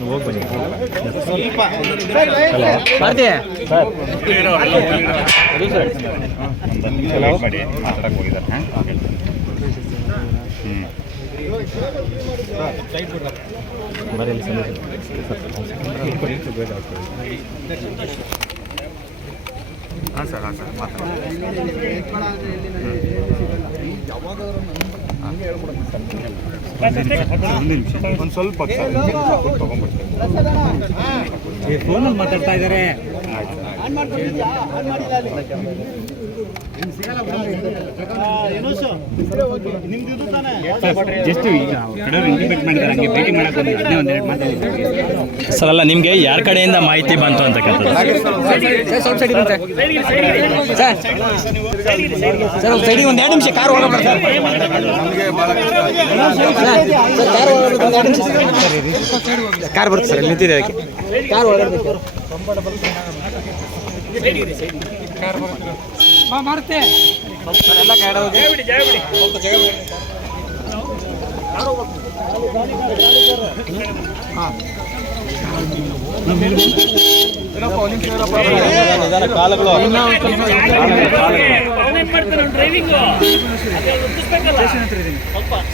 ಹೋಗಿ ಬನ್ನಿ ಸರ್ ಮಾಡಿ ಮಾತಾಡಕ್ಕೆ ಹೋಗಿದ್ದಾರೆ ಬರೀ ಹಾಂ ಸರ್ ಹಾಂ ಸರ್ ಮಾತಾಡಿ ನಿಮಿಷ ಒಂದು ಸ್ವಲ್ಪ ಫೋನಲ್ಲಿ ಮಾತಾಡ್ತಾ ಇದ್ದಾರೆ ಜಸ್ಟ್ ಈಗ ಕಡೆಯವ್ರು ಇಂಟಿಮೇಟ್ ಮಾಡಿದ್ದಾರೆ ಹಂಗೆ ಭೇಟಿ ಮಾಡಕ್ಕೆ ಬಂದಿದ್ದೆ ಅದನ್ನೇ ಒಂದೆರಡು ಮಾತಾಡಿದ್ದೀನಿ ಸರ್ ಅಲ್ಲ ನಿಮಗೆ ಯಾರ ಕಡೆಯಿಂದ ಮಾಹಿತಿ ಬಂತು ಅಂತ ಸರ್ ಸರ್ ಸೈಡಿಗೆ ಒಂದು ಎರಡು ನಿಮಿಷ ಕಾರ್ ಸರ್ ಕಾರ್ ಬರುತ್ತೆ ಸರ್ ನಿಂತಿದೆ ಅದಕ್ಕೆ ಕಾರ್ ಒಳಗಡೆ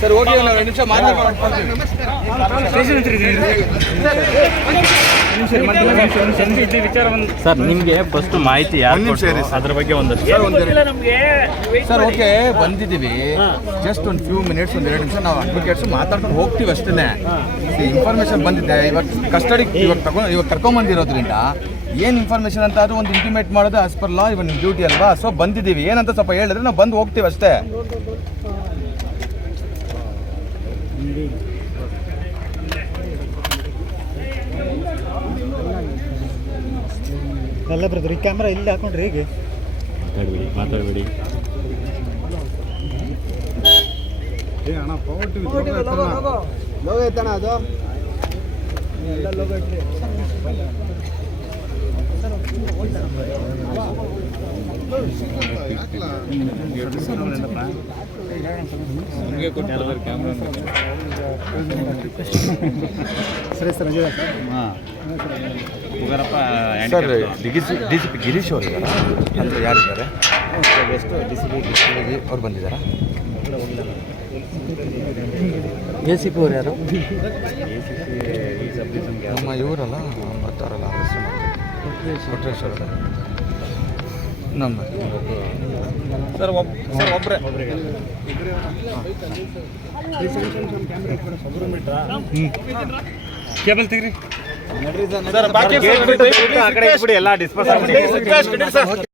ಸರ್ ಹೋಗಿ ಎರಡು ನಿಮಿಷ ಸರ್ ನಿಮಗೆ ಫಸ್ಟ್ ಮಾಹಿತಿ ಯಾರು? ಅದ್ರ ಬಗ್ಗೆ ಒಂದಷ್ಟು ಸರ್ ಓಕೆ ಬಂದಿದ್ದೀವಿ. ಜಸ್ಟ್ ಒಂದು ಫ್ಯೂ ಮಿನಿಟ್ಸ್ ಒಂದು ಎರಡು ನಿಮಿಷ ನಾವು ಅಡ್ವೊಕೇಟ್ಸ್ ಮಾತಾಡ್ಕೊಂಡು ಹೋಗ್ತೀವಿ ಅಷ್ಟೇ ಇನ್ಫಾರ್ಮೇಶನ್ ಬಂದಿದೆ ಇವಾಗ ಕಸ್ಟಡಿ ಇವಾಗ ತಗೊಂಡು ಇವಾಗ ಕರ್ಕೊಂಬಂದಿರೋದ್ರಿಂದ ಏನು ಇನ್ಫಾರ್ಮೇಷನ್ ಅಂತ ಅದು ಒಂದು ಇಂಟಿಮೇಟ್ ಮಾಡೋದು ಆಸ್ ಪರ್ ಲಾ ಇವನ್ ನಿಮ್ಮ ಡ್ಯೂಟಿ ಅಲ್ವಾ? ಸೊ ಬಂದಿದ್ದೀವಿ. ಏನಂತ ಸ್ವಲ್ಪ ಹೇಳಿದ್ರೆ ನಾವು ಬಂದು ಹೋಗ್ತೀವಿ ಅಷ್ಟೇ. ಎಲ್ಲ ಬ್ರದರ್ ಈ ಕ್ಯಾಮ್ರಾ ಇಲ್ಲಿ ಹಾಕೊಂಡ್ರಿ ಹೇಗೆ? ಮಾತಾಡಬೇಡಿ ಮಾತಾಡಬೇಡಿ. ಲೋಗೋ ಐತಣ ಅದು? ಸರಿ sir sir D C D C P Girish ಅವರು ಇದ್ದಾರಾ ಅಂದರೆ ಯಾರಿದ್ದಾರೆ? ಎಷ್ಟು ಡಿ ಸಿ ಪಿ ಅವ್ರು ಬಂದಿದ್ದಾರಾ? ಎ ಸಿ ಪಿ ಅವ್ರು ಯಾರು? ನಮ್ಮ ಇವರಲ್ಲ ಬರ್ತಾರಲ್ಲ ನಮ್ಮ ಸರ್ ಒಬ್ ಸರ್ ಒಬ್ಬರೇ ಕೇಬಲ್ ತೆಗ್ರಿ ಸರ್ ಬಾಕಿ ಆ ಕಡೆ ಇಟ್ಬಿಡಿ ಎಲ್ಲ ಡಿಸ್ಪೋಸ್ ಆಗ್ಬಿಡಿ